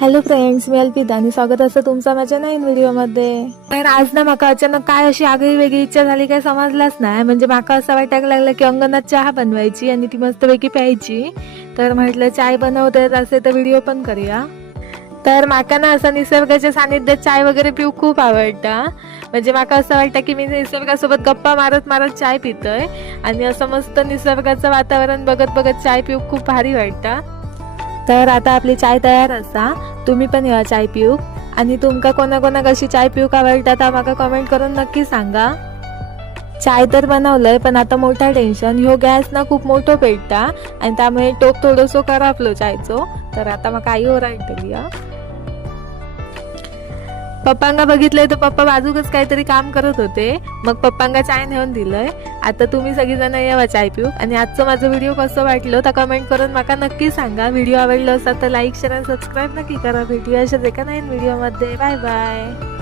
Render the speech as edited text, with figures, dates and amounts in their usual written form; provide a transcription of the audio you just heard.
Hello friends, मी अल्पिता आणि स्वागत असतं तुमचं माझ्या नवीन व्हिडिओमध्ये. तर आज ना माका अचानक काय अशी आगळी वेगळी इच्छा झाली काय समजलाच नाही. म्हणजे माका असं वाटायला लागलं की अंगणात चहा बनवायची आणि ती मस्तपैकी प्यायची. तर म्हटलं चाय बनवते असे तर व्हिडिओ पण करूया. तर माका ना असं निसर्गाच्या सानिध्यात चाय वगैरे पिऊ खूप आवडतं. म्हणजे माका असं वाटतं की मी निसर्गासोबत गप्पा मारत मारत चाय पितोय आणि असं मस्त निसर्गाचं वातावरण बघत बघत चाय पिऊ खूप भारी वाटतं. तर आता आपली चाय तयार असा. तुम्ही पण या चाय पिऊ आणि तुमका कोणा कशी चाय पिऊक आवडता ता माका कमेंट करून नक्की सांगा. चाय तर बनवलंय पण आता मोठा टेन्शन ह्यो गॅस ना खूप मोठो पेटता आणि त्यामुळे टोप थोडंसो करापलो चायचो. तर आता मग आई ओरडतली. पप्पांना बघितलंय तर पप्पा बाजूकच काहीतरी काम करत होते. मग पप्पांना चाय नेऊन दिलंय. आता तुम्ही सगळीजण यावा चाय पिऊ आणि आजचं माझं व्हिडिओ कसं वाटलं तर कमेंट करून माका नक्की सांगा. व्हिडिओ आवडला असेल तर लाईक शेअर आणि सबस्क्राईब नक्की करा. भेटूया अशाच एका नवीन व्हिडिओमध्ये. Bye bye.